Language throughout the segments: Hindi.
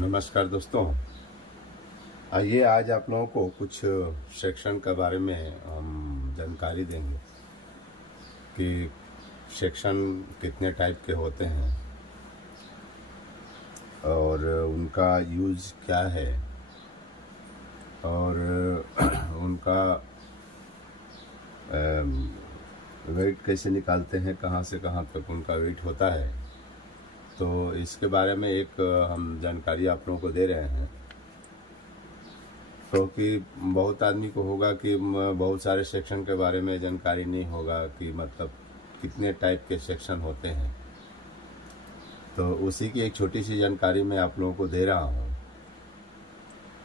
नमस्कार दोस्तों। आइए आज आप लोगों को कुछ सेक्शन के बारे में हम जानकारी देंगे कि सेक्शन कितने टाइप के होते हैं और उनका यूज़ क्या है और उनका वेट कैसे निकालते हैं, कहाँ से कहाँ तक उनका वेट होता है। तो इसके बारे में एक हम जानकारी आप लोगों को दे रहे हैं क्योंकि बहुत आदमी को होगा कि बहुत सारे सेक्शन के बारे में जानकारी नहीं होगा कि मतलब कितने टाइप के सेक्शन होते हैं। तो उसी की एक छोटी सी जानकारी मैं आप लोगों को दे रहा हूँ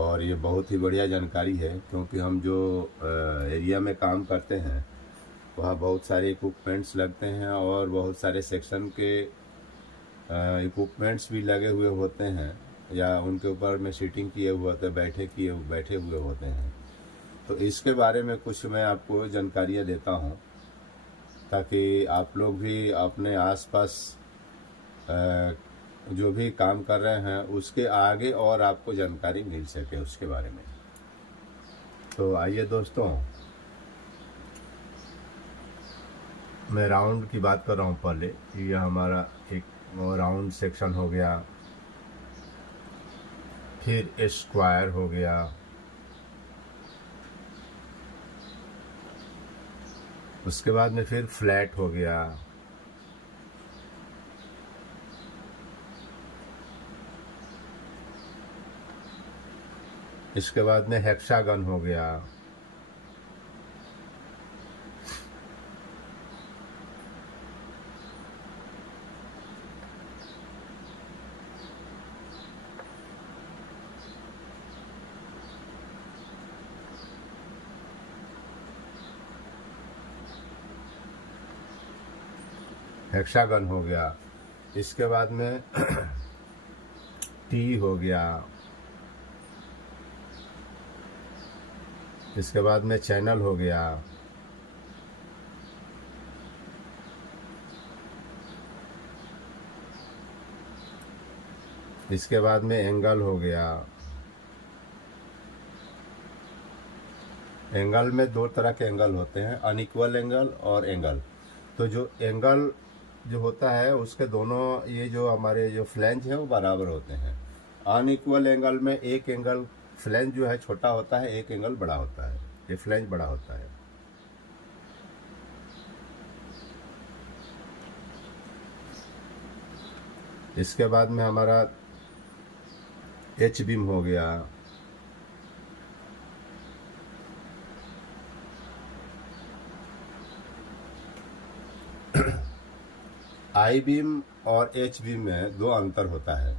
और ये बहुत ही बढ़िया जानकारी है क्योंकि हम जो एरिया में काम करते हैं वहाँ बहुत सारे इक्विपमेंट्स लगते हैं और बहुत सारे सेक्शन के इक्विपमेंट्स भी लगे हुए होते हैं या उनके ऊपर में सीटिंग किए हुए होते हैं, बैठे हुए होते हैं। तो इसके बारे में कुछ मैं आपको जानकारियाँ देता हूँ ताकि आप लोग भी अपने आसपास जो भी काम कर रहे हैं उसके आगे और आपको जानकारी मिल सके उसके बारे में। तो आइए दोस्तों, मैं राउंड की बात कर रहा हूँ। पहले ये हमारा एक राउंड सेक्शन हो गया, फिर स्क्वायर हो गया, उसके बाद में फिर फ्लैट हो गया, इसके बाद में हेक्सागन हो गया, हेक्सागन हो गया, इसके बाद में टी हो गया, इसके बाद में चैनल हो गया, इसके बाद में एंगल हो गया। एंगल में दो तरह के एंगल होते हैं, अनइक्वल एंगल और एंगल। तो जो एंगल जो होता है उसके दोनों ये जो हमारे जो फ्लैंज है वो बराबर होते हैं। अनइक्वल एंगल में एक एंगल फ्लैंज जो है छोटा होता है, एक एंगल बड़ा होता है, ये फ्लैंज बड़ा होता है। इसके बाद में हमारा एच बीम हो गया, आई बीम और एच बीम में दो अंतर होता है।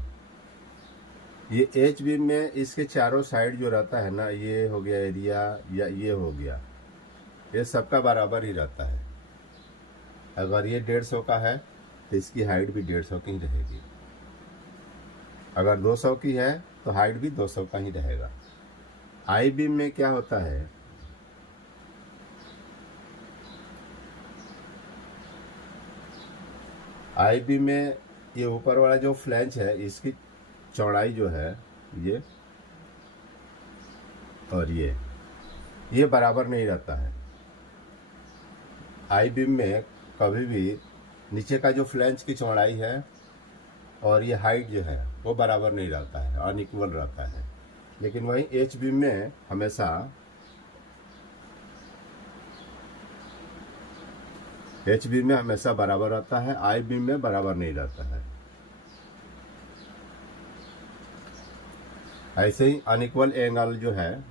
ये एच बीम में इसके चारों साइड जो रहता है ना, ये हो गया एरिया या ये हो गया, ये सबका बराबर ही रहता है। अगर ये 150 का है तो इसकी हाइट भी 150 की ही रहेगी। अगर 200 की है तो हाइट भी 200 का ही रहेगा। आई बीम में क्या होता है, आई बीम में ये ऊपर वाला जो फ्लैंज है इसकी चौड़ाई जो है ये और ये बराबर नहीं रहता है। आई बीम में कभी भी नीचे का जो फ्लैंज की चौड़ाई है और ये हाइट जो है वो बराबर नहीं रहता है, अनइक्वल रहता है। लेकिन वहीं एच बीम में हमेशा बराबर रहता है, आई बीम में बराबर नहीं रहता है। ऐसे ही अनइक्वल एंगल जो है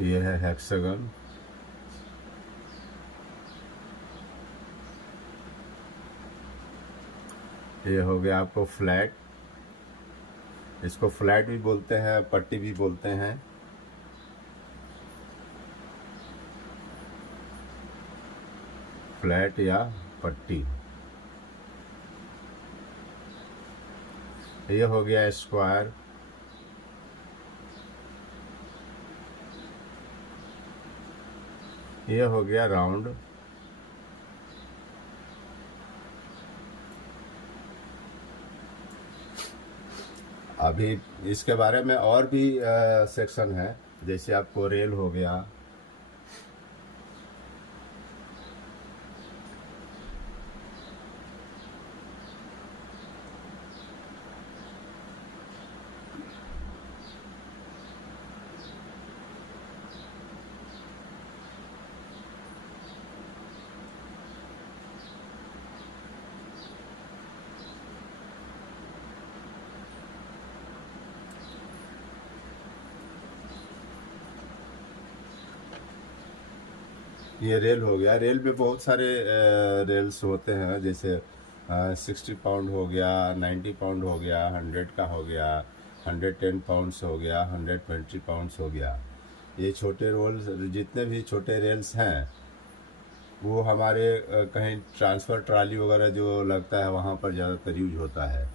ये है हेक्सागन, ये हो गया आपको फ्लैट, इसको फ्लैट भी बोलते हैं, पट्टी भी बोलते हैं। फ्लैट या पट्टी। ये हो गया स्क्वायर। ये हो गया राउंड। अभी इसके बारे में और भी सेक्शन है, जैसे आपको रेल हो गया, ये रेल हो गया। रेल में बहुत सारे रेल्स होते हैं, जैसे 60 पाउंड हो गया, 90 पाउंड हो गया, 100 का हो गया, 110 पाउंड्स हो गया, 120 पाउंड्स हो गया। ये छोटे रोल्स, जितने भी छोटे रेल्स हैं वो हमारे कहीं ट्रांसफ़र ट्राली वगैरह जो लगता है वहाँ पर ज़्यादातर यूज होता है।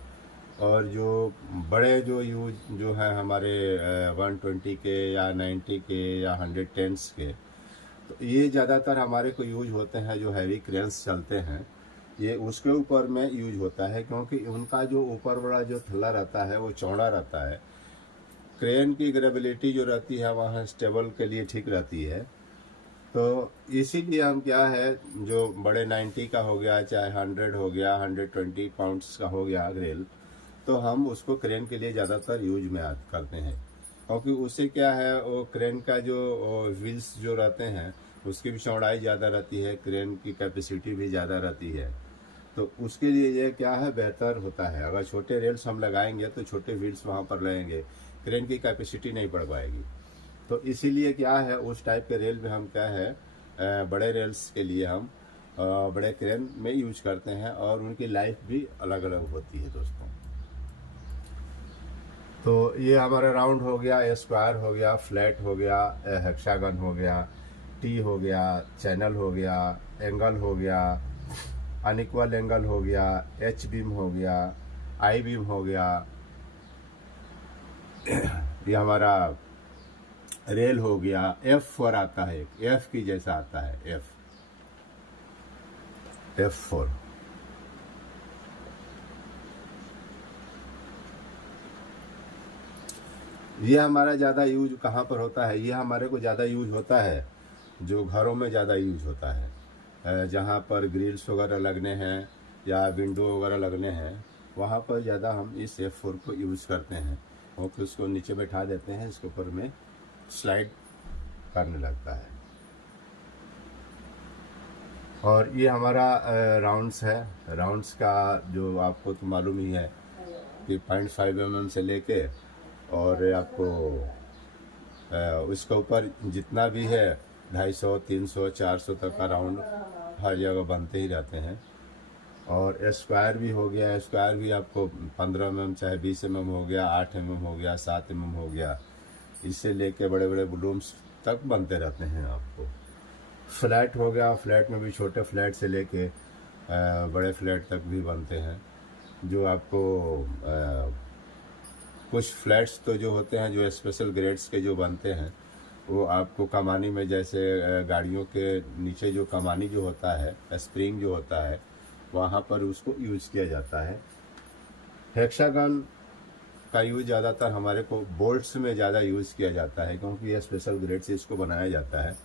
और जो बड़े जो यूज जो हैं हमारे 120 के या 90 के या 110 के, तो ये ज़्यादातर हमारे को यूज होते हैं। जो हैवी क्रेन्स चलते हैं ये उसके ऊपर में यूज होता है, क्योंकि उनका जो ऊपर वाला जो थल्ला रहता है वो चौड़ा रहता है। क्रेन की ग्रेविलिटी जो रहती है वहाँ स्टेबल के लिए ठीक रहती है। तो इसीलिए हम क्या है, जो बड़े 90 का हो गया, चाहे 100 हो गया, 120 पाउंड्स का हो गया रेल, तो हम उसको क्रेन के लिए ज़्यादातर यूज में करते हैं। क्योंकि उससे क्या है, वो क्रेन का जो व्हील्स जो रहते हैं उसकी भी चौड़ाई ज़्यादा रहती है, क्रेन की कैपेसिटी भी ज़्यादा रहती है। तो उसके लिए ये क्या है, बेहतर होता है। अगर छोटे रेल्स हम लगाएंगे तो छोटे व्हील्स वहाँ पर रहेंगे, क्रेन की कैपेसिटी नहीं बढ़ पाएगी। तो इसीलिए क्या है, उस टाइप के रेल में हम क्या है, बड़े रेल्स के लिए हम बड़े क्रेन में यूज करते हैं, और उनकी लाइफ भी अलग अलग होती है दोस्तों। तो ये हमारा राउंड हो गया, स्क्वायर हो गया, फ्लैट हो गया, हेक्सागन हो गया, टी हो गया, चैनल हो गया, एंगल हो गया, अनइक्वल एंगल हो गया, एच बीम हो गया, आई बीम हो गया। ये हमारा रेल हो गया। F4 आता है, एफ की जैसा आता है, F4। ये हमारा ज़्यादा यूज कहाँ पर होता है, ये हमारे को ज़्यादा यूज होता है जो घरों में ज़्यादा यूज होता है, जहाँ पर ग्रिल्स वगैरह लगने हैं या विंडो वगैरह लगने हैं, वहाँ पर ज़्यादा हम इस F4 को यूज़ करते हैं। और फिर उसको नीचे बैठा देते हैं, इसके ऊपर में स्लाइड करने लगता है। और ये हमारा राउंड्स है। राउंड्स का जो आपको तो मालूम ही है कि 0.5 mm से लेके और आपको उसके ऊपर जितना भी है 250, 300, 400 तक का राउंड हर जगह बनते ही रहते हैं। और स्क्वायर भी हो गया। स्क्वायर भी आपको 15 mm चाहे 20 mm हो गया, 8 mm हो गया, 7 mm हो गया, इससे लेके बड़े बड़े बलून्स तक बनते रहते हैं आपको। फ्लैट हो गया। फ्लैट में भी छोटे फ्लैट से लेके बड़े फ्लैट तक भी बनते हैं। जो आपको कुछ फ्लैट्स तो जो होते हैं, जो स्पेशल ग्रेड्स के जो बनते हैं, वो आपको कमानी में, जैसे गाड़ियों के नीचे जो कमानी जो होता है, स्प्रिंग जो होता है, वहाँ पर उसको यूज किया जाता है। हेक्सागन का यूज ज़्यादातर हमारे को बोल्ट्स में ज़्यादा यूज़ किया जाता है, क्योंकि ये स्पेशल ग्रेड से इसको बनाया जाता है।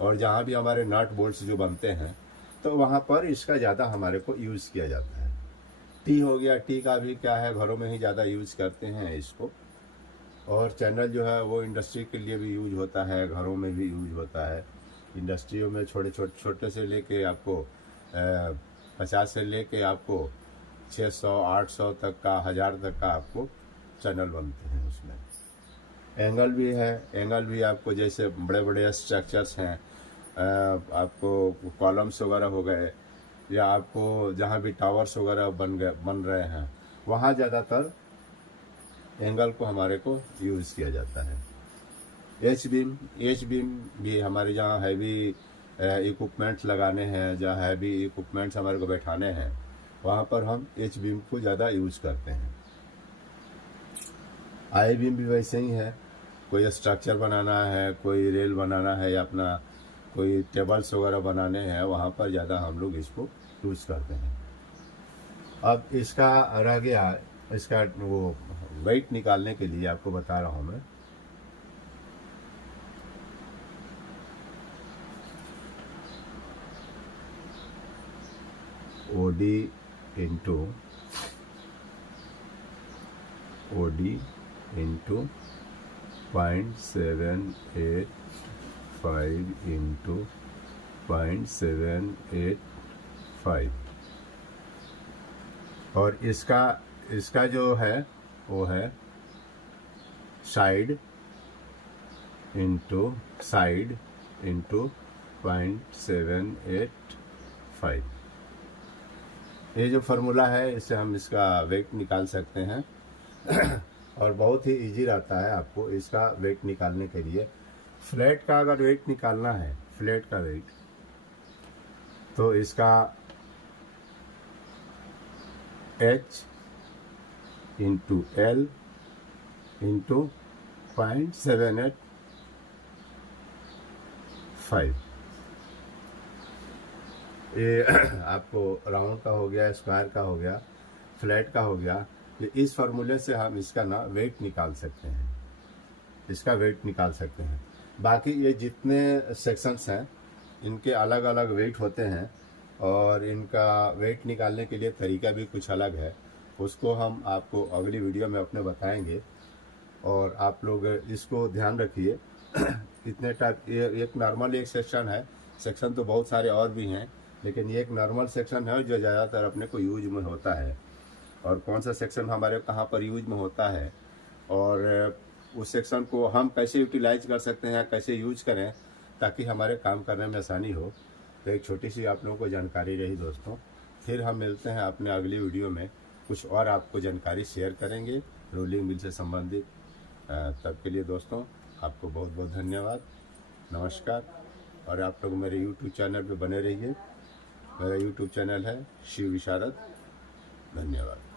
और जहाँ भी हमारे नट बोल्ट्स जो बनते हैं तो वहाँ पर इसका ज़्यादा हमारे को यूज़ किया जाता है। टी हो गया। टी का भी क्या है, घरों में ही ज़्यादा यूज़ करते हैं इसको। और चैनल जो है वो इंडस्ट्री के लिए भी यूज होता है, घरों में भी यूज होता है। इंडस्ट्रियों में छोटे से लेके आपको 50 से लेके आपको 600, 800 तक का, 1000 तक का आपको चैनल बनते हैं उसमें। एंगल भी है। एंगल भी आपको जैसे बड़े बड़े स्ट्रक्चर्स हैं, आपको कॉलम्स वगैरह हो गए, या आपको जहाँ भी टावर्स वगैरह बन रहे हैं वहाँ ज़्यादातर एंगल को हमारे को यूज़ किया जाता है। एच बीम भी हमारे जहाँ हैवी इक्विपमेंट्स लगाने हैं, जहाँ हैवी इक्विपमेंट्स हमारे को बैठाने हैं, वहाँ पर हम एच बीम को ज़्यादा यूज़ करते हैं। आई बीम भी वैसे ही है, कोई स्ट्रक्चर बनाना है, कोई रेल बनाना है, या अपना कोई टेबल्स वगैरह बनाने हैं, वहाँ पर ज़्यादा हम लोग इसको यूज़ करते हैं। अब इसका रह गया, इसका वो वेट निकालने के लिए आपको बता रहा हूँ मैं। ओडी इंटू 0.785 इंटू 0.785, और इसका जो है वो है साइड इंटू 0.785। ये जो फार्मूला है, इससे हम इसका वेट निकाल सकते हैं और बहुत ही इजी रहता है आपको इसका वेट निकालने के लिए। फ्लैट का अगर वेट निकालना है, फ्लैट का वेट, तो इसका H इंटू L इंटू 0.785, ये आपको राउंड का हो गया, स्क्वायर का हो गया, फ्लैट का हो गया। ये इस फार्मूले से हम इसका ना वेट निकाल सकते हैं, इसका वेट निकाल सकते हैं। बाकी ये जितने सेक्शंस हैं इनके अलग अलग वेट होते हैं, और इनका वेट निकालने के लिए तरीका भी कुछ अलग है, उसको हम आपको अगली वीडियो में अपने बताएंगे। और आप लोग इसको ध्यान रखिए। इतने टाइप, ये एक नॉर्मल एक सेक्शन है, सेक्शन तो बहुत सारे और भी हैं, लेकिन ये एक नॉर्मल सेक्शन है जो ज़्यादातर अपने को यूज में होता है। और कौन सा सेक्शन हमारे कहाँ पर यूज में होता है, और उस सेक्शन को हम कैसे यूटिलाइज कर सकते हैं, कैसे यूज करें ताकि हमारे काम करने में आसानी हो। तो एक छोटी सी आप लोगों को जानकारी रही दोस्तों। फिर हम मिलते हैं अपने अगली वीडियो में, कुछ और आपको जानकारी शेयर करेंगे रोलिंग मिल से संबंधित। तब के लिए दोस्तों आपको बहुत बहुत धन्यवाद, नमस्कार। और आप लोग मेरे YouTube चैनल पे बने रहिए। मेरा YouTube चैनल है शिव विशारद। धन्यवाद।